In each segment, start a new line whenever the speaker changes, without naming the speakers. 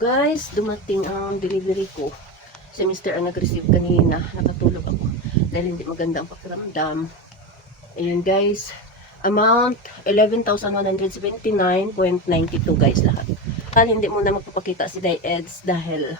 Guys, dumating ang delivery ko. Si Mr. ang nag-receive kanina. Nakatulog ako dahil hindi maganda ang pakiramdam. Ayun guys, amount 11,179.92 guys lahat. Dahil hindi muna magpapakita si Day Eds dahil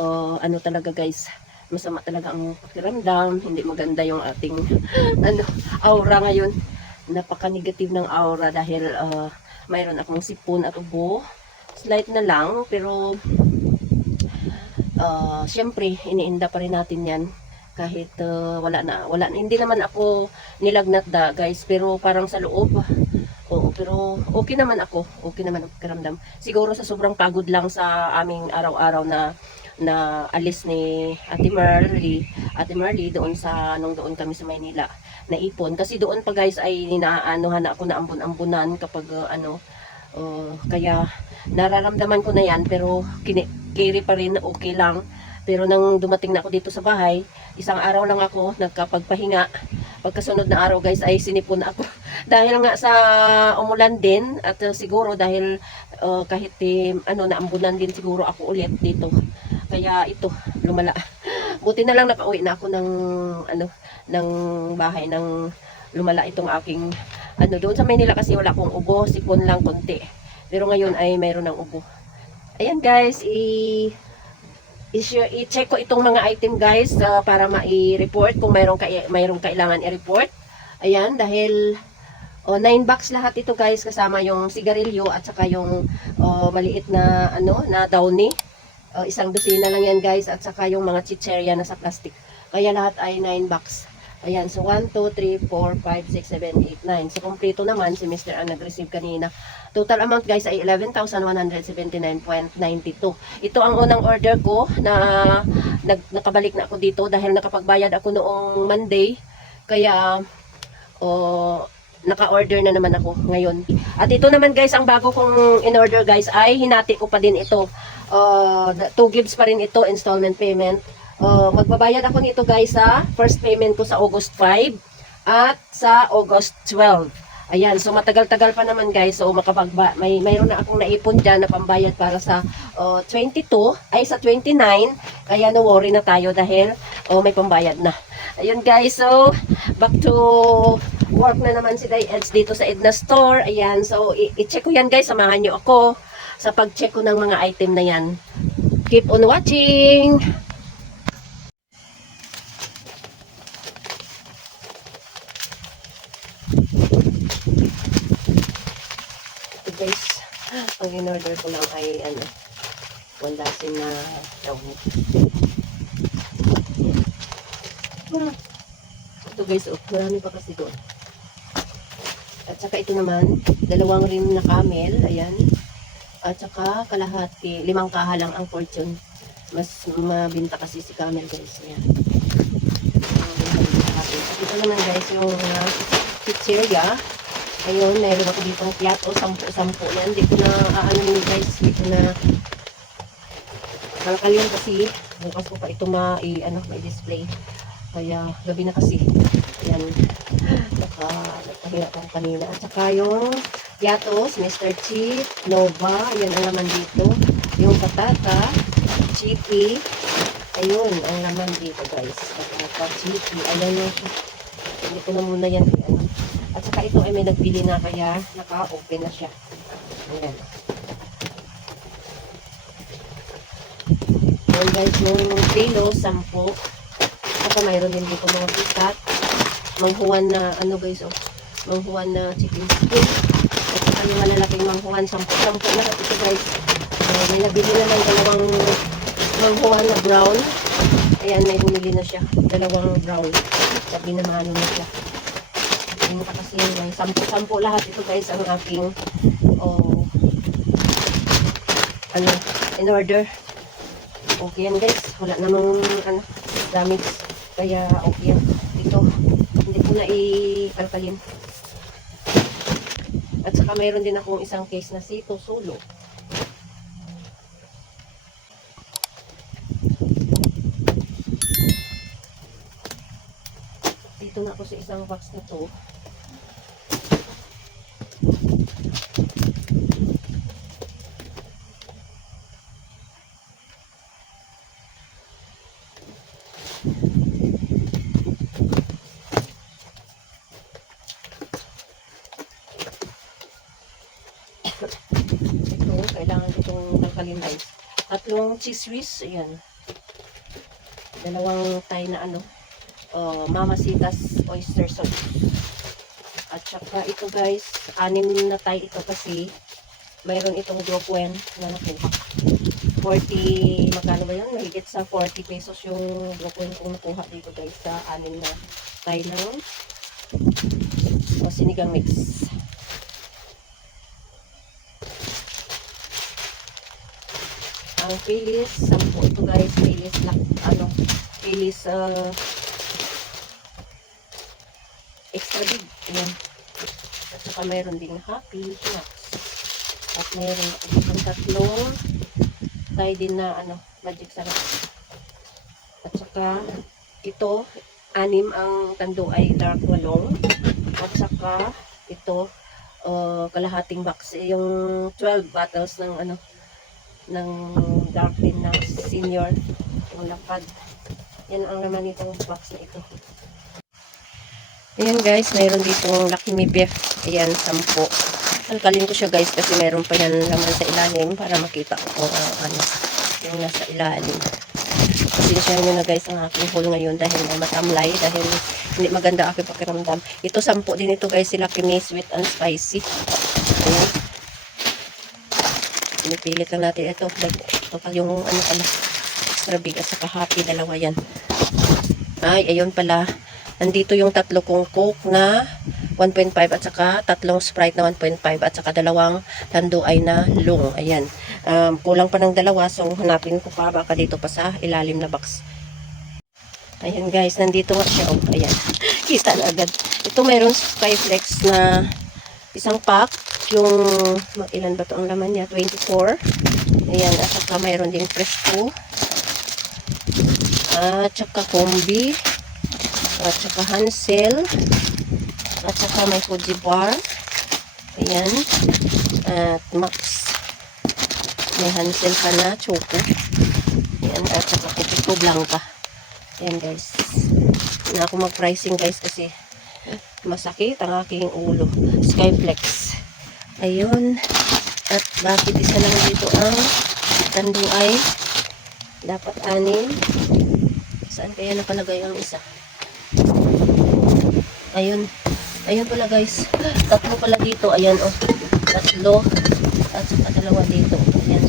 oh, ano talaga guys, masama talaga ang pakiramdam, hindi maganda yung ating ano, aura ngayon. Napaka-negative ng aura dahil ah, mayroon akong sipon at ubo slight na lang pero uh, syempre iniinda pa rin natin yan kahit uh, wala na wala na. hindi naman ako nilagnat da guys pero parang sa loob oo pero okay naman ako okay naman ang karamdam siguro sa sobrang pagod lang sa aming araw-araw na na alis ni Ate Merly Ate Merly doon sa nung doon kami sa Maynila naipon kasi doon pa guys ay ninaanuhan ako na ambon-ambunan kapag uh, ano uh, kaya nararamdaman ko na yan pero carry pa rin okay lang. Pero nang dumating na ako dito sa bahay isang araw lang ako nagkapagpahinga. Pagkasunod na araw guys ay sinipon ako. Dahil nga sa umulan din at uh, siguro dahil uh, kahit eh, ano naambunan din siguro ako ulit dito. Kaya ito lumala. Buti na lang nakauwi na ako ng ano ng bahay ng lumala itong aking ano doon sa Maynila kasi wala akong ubo sipon lang konti pero ngayon ay mayroon ng ubo. Ayan guys, i i-check ko itong mga item guys uh, para ma-report kung mayroong, kai mayroong kailangan i-report. Ayan, dahil oh, 9 box lahat ito guys kasama yung sigarilyo at saka yung oh, maliit na ano na downy. Oh, isang dosina lang yan guys at saka yung mga chicherya na sa plastic. Kaya lahat ay 9 box. Ayan, so 1, 2, 3, 4, 5, 6, 7, 8, 9. So, kompleto naman si Mr. ang nag-receive kanina. Total amount guys ay 11,179.92. Ito ang unang order ko na nag, nakabalik na ako dito dahil nakapagbayad ako noong Monday. Kaya, oh, naka-order na naman ako ngayon. At ito naman guys, ang bago kong in-order guys ay hinati ko pa din ito. Uh, two gives pa rin ito, installment payment. Uh, magbabayad ako nito guys sa first payment ko sa August 5 at sa August 12. Ayan, so matagal-tagal pa naman guys. So makapagba may mayroon na akong naipon diyan na pambayad para sa uh, 22 ay sa 29. Kaya no worry na tayo dahil oh, may pambayad na. Ayun guys, so back to work na naman si Day Eds dito sa Edna Store. Ayan, so i-check ko yan guys. Samahan niyo ako sa pag-check ko ng mga item na yan. Keep on watching! Ito guys, ang in-order ko lang ay ano, one dozen na. Hmm. Ito guys, oh, marami pa kasi doon. At saka ito naman, dalawang rim na camel, ayan. At saka kalahati, limang kaha lang ang fortune. Mas mabinta kasi si camel guys, ayan. Ito naman guys, yung uh, pizzeria. Ayun, meron ako dito ng plato, sampu-sampu yan. Hindi ko na, aano nyo guys, hindi ko na kalakal yun kasi bukas ko pa ito ma, i, ano, may display. Kaya gabi na kasi. Yan. Naka, nagpahirap ako kanina. At saka yung yatos, Mr. Chip, Nova, yan ang laman dito. Yung patata, chippy, ayun, ang laman dito guys. Patata, chippy, ayan yung, hindi ko na muna yan, ano, at saka ito ay may nagbili na kaya naka-open na siya. Ayan. Ayan guys, yung kilo, 10. Saka mayroon din dito mga pikat. Manghuwan na, ano guys, oh. Manghuwan na chicken skin. At saka yung malalaking manghuwan, 10. 10 lahat ito guys. Uh, may nabili na ng dalawang manghuwan na brown. Ayan, may bumili na siya. Dalawang brown. Sabi na maano na siya. Yung kasi may sampu-sampu lahat ito guys ang aking oh, ano, in order. Okay yan guys. Wala namang ano, damage. Kaya okay yan. Ito, hindi ko na ikalkalin. At saka mayroon din akong isang case na sito solo. Dito na ako sa isang box na to. Ito, kailangan itong tangkalin guys. Tatlong whiz, ayan. Dalawang Thai na ano, uh, Mamasitas oyster sauce. At saka ito guys, anim na Thai ito kasi mayroon itong Gropen na nakuha. 40, magkano ba yun? Mahigit sa 40 pesos yung Gropen kong nakuha dito guys sa anim na Thai ng sinigang mix. Ang pilis, sampu ito guys, pilis lang, ano, pilis uh, extra big. Ayan. At saka mayroon din happy snacks. At mayroon ako ditong tatlong tayo din na ano, magic sarap. At saka ito, anim ang tando ay dark walong. At saka ito, uh, kalahating box. Yung 12 bottles ng ano, ng dark din na senior yung lapad. Yan ang naman itong box na ito. Ayan guys, mayroon ditong Lucky Me Beef. Ayan, 10. Alkalin ko siya guys kasi meron pa yan naman sa ilalim para makita ko kung uh, ano yung nasa ilalim. Pasensyahan nyo na guys ang aking haul ngayon dahil may matamlay dahil hindi maganda aking pakiramdam. Ito 10 din ito guys sila kini sweet and spicy. Ayan. Pinipilit lang natin ito. Ito pa yung ano pala extra big at saka happy dalawa yan. Ay, ayun pala. Nandito yung tatlo kong coke na 1.5 at saka tatlong Sprite na 1.5 at saka dalawang tanduay na long. Ayan. Um, kulang pa ng dalawa so hanapin ko pa baka dito pa sa ilalim na box. Ayan guys, nandito nga siya. Oh, ayan. Kita na agad. Ito mayroong Skyflex na isang pack. Yung, ilan ba ito ang laman niya? 24. Ayan, at saka mayroon din Presto. At saka Combi. At saka Hansel. At saka may Fuji bar. Ayan. At Max. May Hansel pa na, choco. Ayan. At saka Kupito Blanca. Ayan guys. Hindi ako mag-pricing guys kasi masakit ang aking ulo. Skyflex. Ayun. At bakit isa lang dito ang tandong ay dapat anin. Saan kaya nakalagay ang isa? Ayun. Ayun pala guys. Tatlo pala dito. Ayan oh. Tatlo. At saka dalawa dito. Ayan.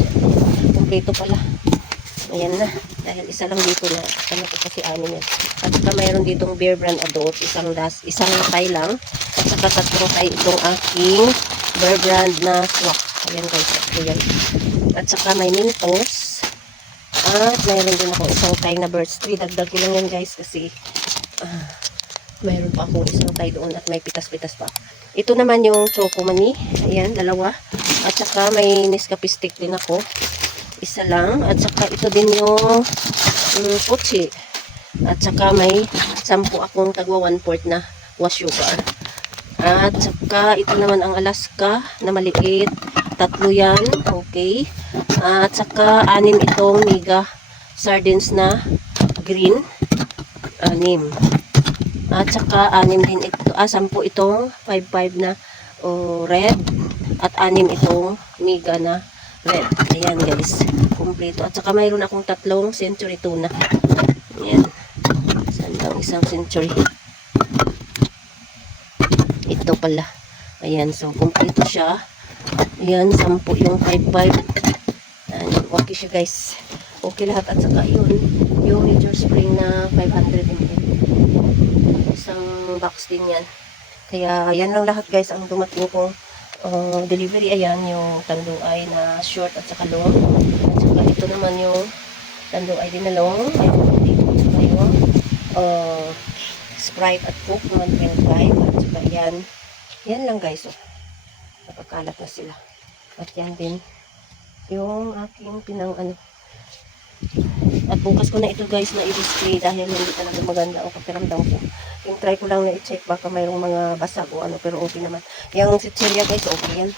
Kompleto pala. Ayan na. Dahil isa lang dito na. Ano ko kasi anin yan. At saka mayroon ditong beer brand adult. Isang das. Isang tay lang. At saka tatlong tay itong aking beer brand na swak. Ayan guys. Tatlo yan. At saka may Mentos. At mayroon din ako isang tay na birds tree. Dagdag ko lang yan guys kasi ah, mayroon pa akong isang tay doon at may pitas-pitas pa. Ito naman yung choco mani. Ayan, dalawa. At saka may Nescafe stick din ako. Isa lang. At saka ito din yung um, puchi. At saka may sampu akong tagwa 1 quart na wash sugar. At saka ito naman ang Alaska na maliit. Tatlo yan. Okay. At saka anim itong mega sardines na green. Anim. At saka anim din ito, ah, sampu itong 55 na oh, red. At anim itong mega na red. Ayan guys, kumpleto. At saka mayroon akong tatlong century tuna. Ayan. Saan isang century? Ito pala. Ayan, so kumpleto siya. Ayan, sampu yung 55. Ayan, okay siya guys. Okay lahat. At saka yun, yung Nature Spring na 500 ml isang box din yan. Kaya yan lang lahat guys ang dumating kong uh, delivery. Ayan yung tanduay na short at saka long. At saka ito naman yung tanduay din na long. Saka yung uh, Sprite at Coke naman 25. At saka yan. Yan lang guys. Oh. Napakalat na sila. At yan din yung aking pinang ano at bukas ko na ito guys na i-display dahil hindi talaga maganda ang pakiramdam ko. Yung try ko lang na i-check baka mayroong mga basag o ano pero okay naman. Yung sitsilya guys okay yan.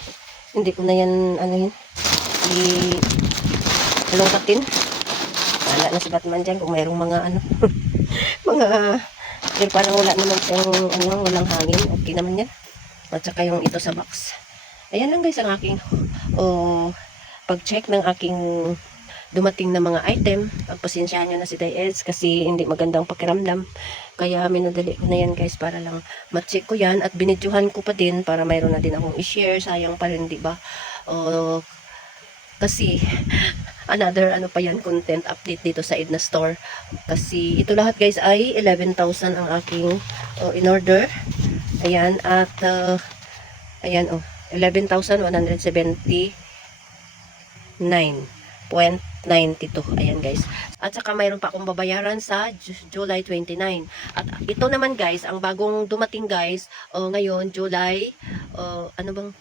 Hindi ko na yan ano yun. I halongkatin. Wala na si Batman dyan kung mayroong mga ano. mga pero parang wala naman siyang ano, walang hangin. Okay naman yan. At saka yung ito sa box. Ayan lang guys ang aking oh, pag-check ng aking dumating na mga item. Pagpasensyahan nyo na si Diez kasi hindi magandang pakiramdam. Kaya minadali ko na yan guys para lang ma-check ko yan at binidyohan ko pa din para mayroon na din akong i-share. Sayang pa rin, di ba? Oh, kasi another ano pa yan content update dito sa Edna Store. Kasi ito lahat guys ay 11,000 ang aking oh, in order ayan at uh, ayan oh 11,179.92 ayan guys. At saka mayroon pa akong babayaran sa Ju- July 29 at ito naman guys ang bagong dumating guys oh, ngayon July oh, ano bang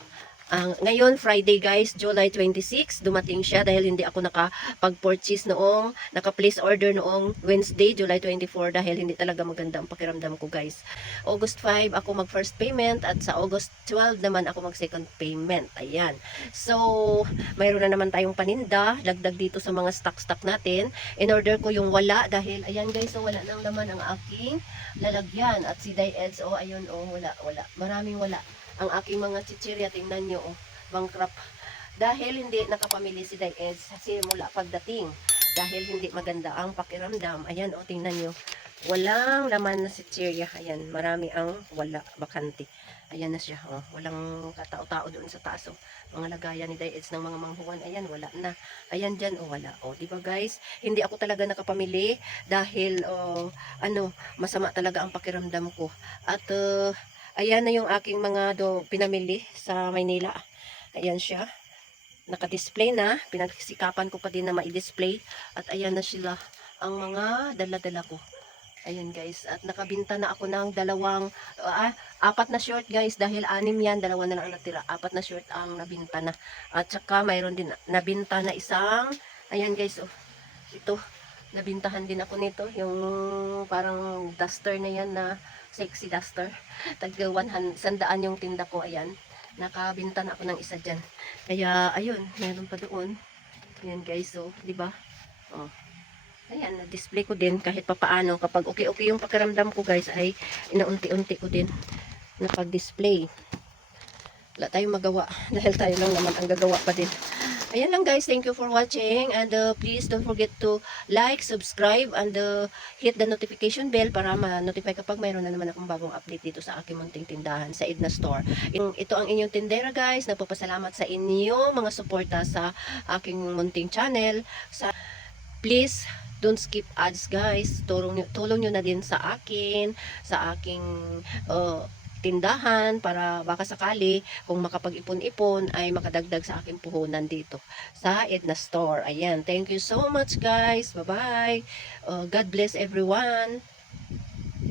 ang ngayon, Friday guys, July 26, dumating siya dahil hindi ako nakapag-purchase noong, naka-place order noong Wednesday, July 24 dahil hindi talaga maganda ang pakiramdam ko guys. August 5, ako mag-first payment at sa August 12 naman ako mag-second payment. Ayan. So, mayroon na naman tayong paninda, dagdag dito sa mga stock-stock natin. In-order ko yung wala dahil, ayan guys, so wala nang naman ang aking lalagyan. At si Day Eds, oh, ayun, oh, wala, wala. Maraming wala ang aking mga chichirya, tingnan nyo, oh, bankrupt. Dahil hindi nakapamili si Diez simula pagdating. Dahil hindi maganda ang pakiramdam. Ayan, oh, tingnan nyo. Walang laman na chichirya. Ayan, marami ang wala, bakante. Ayan na siya, oh. Walang katao-tao doon sa taas, oh. Mga lagayan ni Diez ng mga manghuwan. Ayan, wala na. Ayan dyan, oh, wala. Oh, di guys? Hindi ako talaga nakapamili dahil, oh, ano, masama talaga ang pakiramdam ko. At, uh, Ayan na yung aking mga do pinamili sa Maynila. Ayan siya. Naka-display na. Pinagsikapan ko pa din na ma-display. At ayan na sila ang mga dala-dala ko. Ayan guys. At nakabinta na ako ng dalawang, ah, apat na short guys. Dahil anim yan, dalawa na lang ang natira. Apat na short ang nabinta na. At saka mayroon din nabinta na isang, ayan guys, oh, ito. Nabintahan din ako nito. Yung parang duster na yan na sexy duster. Tagga 100, sandaan yung tinda ko, ayan. Nakabinta na ako ng isa dyan. Kaya, ayun, meron pa doon. Ayan guys, so, di ba? Oh. Ayan, na-display ko din kahit papaano. Kapag okay-okay yung pakiramdam ko guys, ay inaunti-unti ko din na pag-display. Wala tayong magawa dahil tayo lang naman ang gagawa pa din. Ayan lang guys, thank you for watching and uh, please don't forget to like, subscribe and uh, hit the notification bell para ma-notify kapag mayroon na naman akong bagong update dito sa aking munting tindahan sa Edna Store. Ito ang inyong tindera guys, nagpapasalamat sa inyo mga suporta sa aking munting channel. Sa please don't skip ads guys. Tulong nyo, tulong nyo na din sa akin, sa aking uh, tindahan para baka sakali kung makapag-ipon-ipon ay makadagdag sa aking puhunan dito sa Edna Store. Ayan, thank you so much guys. Bye-bye. Uh, God bless everyone.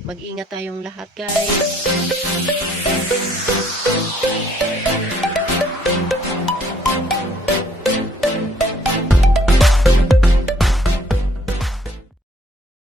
Mag-ingat tayong lahat guys.